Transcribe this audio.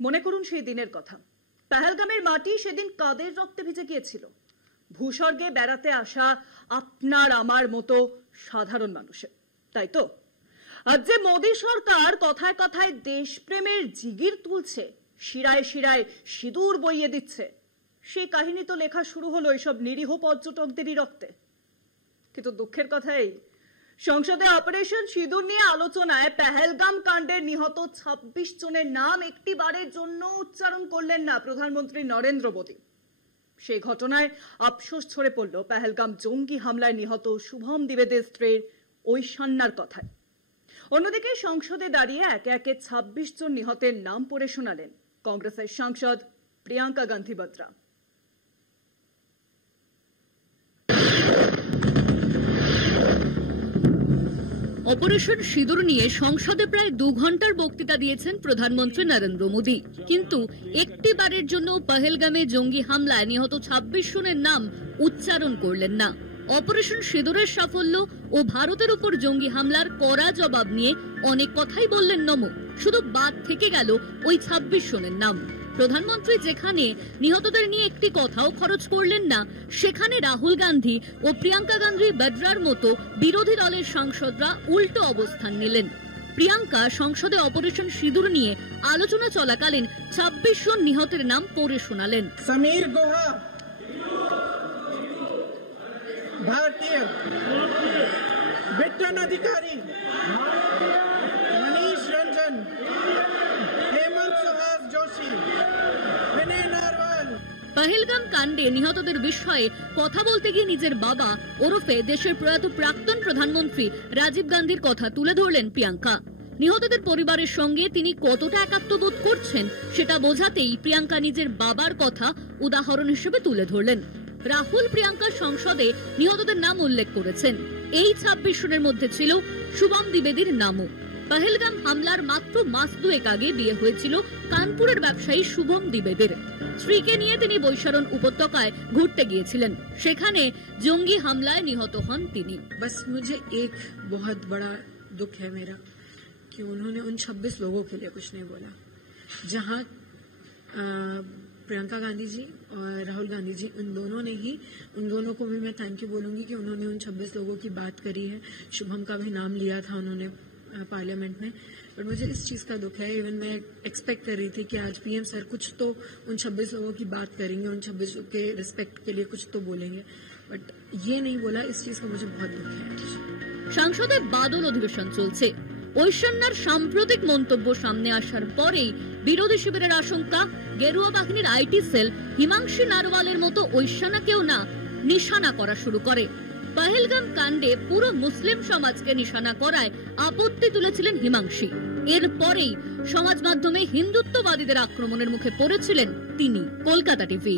মনে করুন সেই দিনের কথা। পেহেলগামের মাটি সেদিন কাদের রক্তে ভিজে গিয়েছিল? ভূস্বর্গে বেড়াতে আসা আপনার আমার মতো সাধারণ মানুষের, তাই তো? আজ যে মোদী সরকার কথায় কথায় দেশপ্রেমের জিগির তুলছে, শিরায় শিরায় সিঁদুর বইয়ে দিচ্ছে, সেই কাহিনী তো লেখা শুরু হলো এইসব নিরীহ পর্যটকদেরই রক্তে। কিন্তু দুঃখের কথাই, সংসদে অপারেশন সিঁদুর নিয়ে আলোচনায় পেহেলগাম কাণ্ডের নিহত ২৬ জনের নাম একটি বারের জন্য উচ্চারণ করলেন না প্রধানমন্ত্রী নরেন্দ্র মোদী। সেই ঘটনায় আফসোস ছড়ে পড়ল পেহেলগাম জঙ্গি হামলায় নিহত শুভম দ্বিবেদীর স্ত্রীর ঐশান্যার কথায়। অন্যদিকে সংসদে দাঁড়িয়ে একে একে ২৬ জন নিহতের নাম পড়ে শোনালেন কংগ্রেসের সাংসদ প্রিয়াঙ্কা গান্ধী বাদ্রা। অপারেশন সিঁদুর নিয়ে সংসদে প্রায় ২ ঘন্টার বক্তৃতা দিয়েছেন প্রধানমন্ত্রী নরেন্দ্র মোদী, কিন্তু একটি বারের জন্য পেহেলগামে জঙ্গি হামলায় নিহত ২৬ জনের নাম উচ্চারণ করলেন না। অপারেশন সিঁদুরের সাফল্য ও ভারতের উপর জঙ্গি হামলার কড়া জবাব নিয়ে অনেক কথাই বললেন নমো, শুধু বাদ থেকে গেল ওই ২৬ জনের নাম। প্রধানমন্ত্রী যেখানে নিহতদের নিয়ে একটি কথাও খরচ করলেন না, সেখানে রাহুল গান্ধী ও প্রিয়াঙ্কা গান্ধী বাড্রার মতো বিরোধী দলের সাংসদরা উল্টো অবস্থান নিলেন। প্রিয়াঙ্কা সংসদে অপারেশন সিঁদুর নিয়ে আলোচনা চলাকালীন ২৬ জন নিহতের নাম পড়ে শোনালেন। समीर गुहा, भारतीय, बिट्टन अधिकारी, मनीष रंजन, हेमंत सुहास जोशी, विनय नारवाल। পেহেলগাম কাণ্ডে নিহতদের বিষয়ে কথা বলতে গিয়ে নিজের বাবা ওরফে দেশের প্রয়াত প্রাক্তন প্রধানমন্ত্রী রাজীব গান্ধীর কথা তুলে ধরলেন প্রিয়াঙ্কা। নিহতদের পরিবারের সঙ্গে তিনি কতটা একাত্মবোধ করছেন সেটা বোঝাতেই প্রিয়াঙ্কা নিজের বাবার কথা উদাহরণ হিসেবে তুলে ধরলেন। রাহুল প্রিয়াঙ্কা সংসদে নিহতদের নাম উল্লেখ করেছেন। এই ২৬ জনের মধ্যে ছিল শুভম দ্বিবেদীর নামও। পেহেলগাম হামলার মাত্র মাস ২ আগে বিয়ে হয়েছিল কানপুরের ব্যবসায়ী শুভম দ্বিবেদীর। স্ত্রীকে নিয়ে তিনি বৈশারণ উপত্যকায় ঘুরতে গিয়েছিলেন, সেখানে জঙ্গি হামলায় নিহত হন তিনি। बस मुझे एक बहुत बड़ा दुख है मेरा कि उन्होंने उन 26 लोगों के लिए कुछ नहीं बोला। जहां प्रियंका गांधी जी और राहुल गांधी जी उन दोनों को भी मैं थैंक यू बोलूंगी कि उन्होंने उन 26 लोगों की बात करी है। शुभम का भी नाम लिया था उन्होंने पार्लियामेंट में, बट मुझे इस चीज का दुख है। इवन मैं एक्सपेक्ट कर रही थी कि आज पीएम सर कुछ तो उन 26 लोगों की बात करेंगे, उन 26 के रिस्पेक्ट के लिए कुछ तो बोलेंगे, बट ये नहीं बोला। इस चीज का मुझे बहुत दुख है। সংসদে বাদল অধিবেশন চলছে। ঐশান্যার সাম্প্রতিক মন্তব্য সামনে আসার পরেই বিরোধী শিবিরের আশঙ্কা গেরুয়া বাহিনীর আইটি সেল হিমাংশী নারওয়ালের মতো ঐশান্যাকেও না নিশানা করা শুরু করে। পেহেলগাম কাণ্ডে পুরো মুসলিম সমাজকে নিশানা করায় আপত্তি তুলেছিলেন হিমাংশী। এরপরেই সমাজ মাধ্যমে হিন্দুত্ববাদীদের আক্রমণের মুখে পড়েছিলেন তিনি। কলকাতা টিভি।